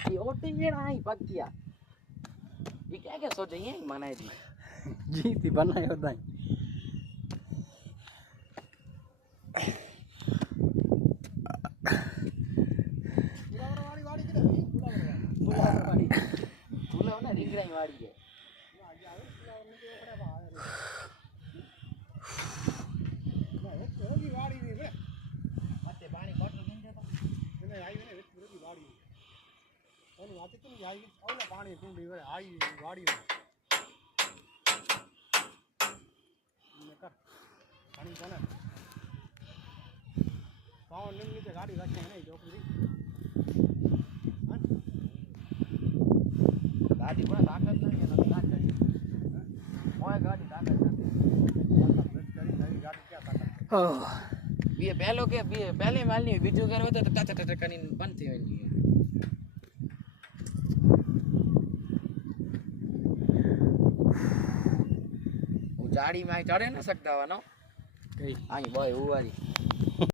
ये ओटी मेरा आई पक गया ये क्या क्या सोचे ये मनाई थी जी थी बनाए होता है फूला ना रिंगराई वाड़ी है पानी आई वाड़ी पानी जाना पावन नीचे गाड़ी रखे नहीं चौकड़ी गाड़ी पूरा ताकत नहीं है ना ताकत ओए गाड़ी ताकत गाड़ी क्या ताकत ये पहलो के पहले मालनी वीडियो करो तो टच टच कनी बंद थी वनी वो गाड़ी में चढ़े ना सकता हो ना कई आई भाई वो वाली